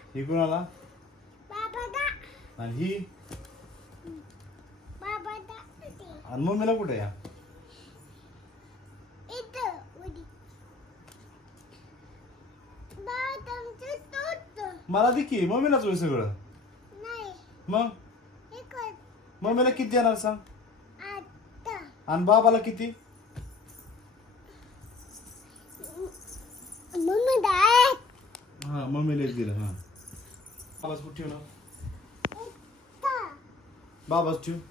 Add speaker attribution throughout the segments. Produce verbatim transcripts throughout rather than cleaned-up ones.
Speaker 1: ही कुणाला?
Speaker 2: बाबाला.
Speaker 1: आणि ही?
Speaker 2: बाबाला.
Speaker 1: आणि मम्मीला कुठे या?
Speaker 2: इथं उडी. बाबा तुमचं तोट.
Speaker 1: मला दे की मम्मीलाच होय सगळं.
Speaker 2: नाही.
Speaker 1: मग
Speaker 2: हे कर.
Speaker 1: मम्मीला किती देणार सांग?
Speaker 2: आता.
Speaker 1: आणि बाबाला किती?
Speaker 2: मम्मी दाय.
Speaker 1: हा मम्मीला एक दिलं. हा बाबाच कुठे ठेवलं?
Speaker 2: इथं.
Speaker 1: बाबाच ठेव.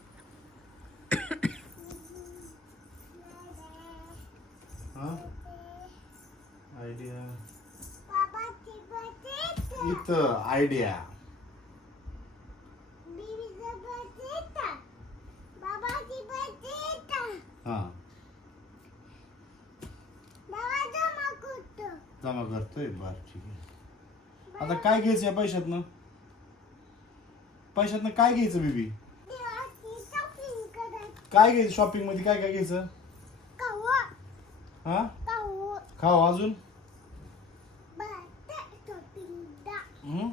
Speaker 1: हा आयडिया
Speaker 2: बाबाची बर्थडे.
Speaker 1: इथं आयडिया.
Speaker 2: बीबीचा बर्थडे. बाबाची बर्थडे.
Speaker 1: हा
Speaker 2: बाबा जमा करतो.
Speaker 1: जमा करतोय. बर ठीक आहे. आता काय घ्यायचं या पैशातनं? पैशातनं काय घ्यायचं बेबी?
Speaker 2: देवाची शॉपिंग करायची.
Speaker 1: काय घ्यायचं शॉपिंग मध्ये? काय काय घ्यायचं?
Speaker 2: कवा.
Speaker 1: हा
Speaker 2: कवा.
Speaker 1: खाऊ अजून?
Speaker 2: बर्थडे शॉपिंग दा.
Speaker 1: हम्म?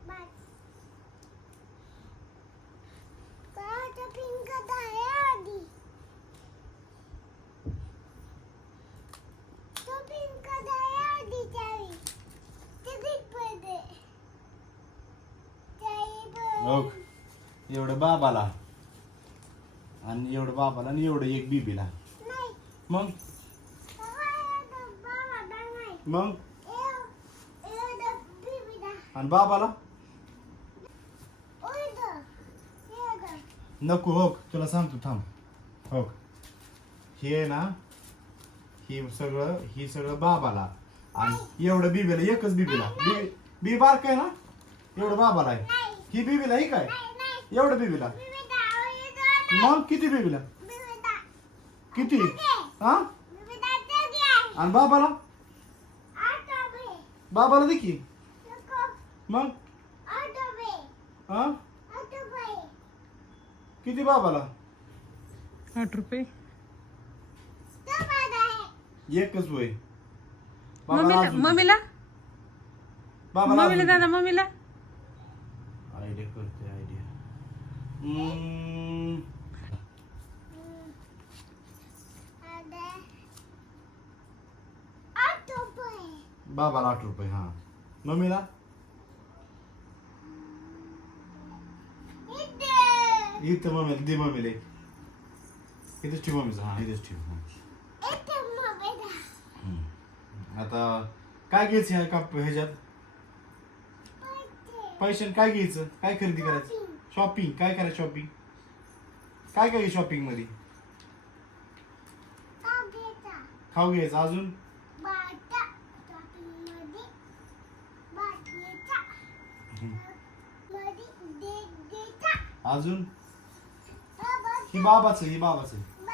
Speaker 2: काय शॉपिंग करायला आधी. शॉपिंग करायला आधी जावी. तिकीट पडे.
Speaker 1: हो एवढं बाबाला आणि एवढं बाबाला आणि एवढं एक बीबीला.
Speaker 2: नाही.
Speaker 1: मग
Speaker 2: बाबा नाही.
Speaker 1: मग
Speaker 2: एव एवढं बीबीला.
Speaker 1: आणि बाबाला
Speaker 2: ओढं. एवढं.
Speaker 1: नको. हो तुला सांगतो थांब. हो हे आहे ना ही सगळं ही सगळं बाबाला आणि एवढं बीबीला. एकच बीबीला. बी बी बारक आहे ना एवढं बाबाला आहे. ही बीबीला ही काय एवढं बीबीला. मग किती बीबीला? किती? हा आणि बाबाला? बाबाला दे की मग. हा किती बाबाला?
Speaker 3: आठ रुपये.
Speaker 1: एकच वय.
Speaker 3: मम्मीला मम्मीला
Speaker 1: बाबाला
Speaker 3: मम्मीला दादा मम्मीला.
Speaker 1: आयडिया करते आयडिया. हम्म. बाबाला आठ रुपये. हा मम्मीला? इथं मम्मीला दे. मम्मीला एक. इथेच ठेव मम्मीचं. हा इथेच ठेव. हा. आता काय घ्यायचं ह्या का ह्याच्यात पैशाने? काय घ्यायचं? काय खरेदी करायचं? शॉपिंग काय करायचं? शॉपिंग काय काय शॉपिंग मध्ये? खाऊ घ्यायचं. अजून? अजून? ही बाबाच ही बाबाच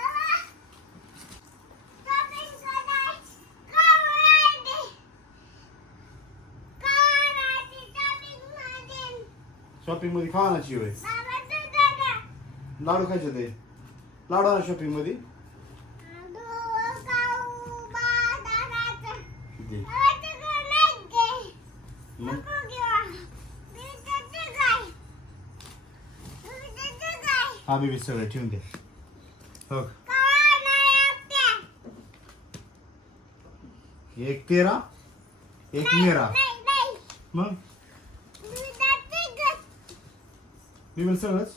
Speaker 1: शॉपिंग मध्ये खावानाची होय. लाडू खायचे ते. लाडू आणा शॉपिंग मध्ये. दे. मग हा बेबी सगळं ठेवून दे. हो एक तेरा एक मेरा. मग बेबी सगळंच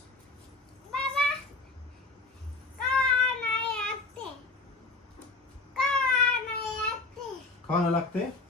Speaker 1: खावायला लागते.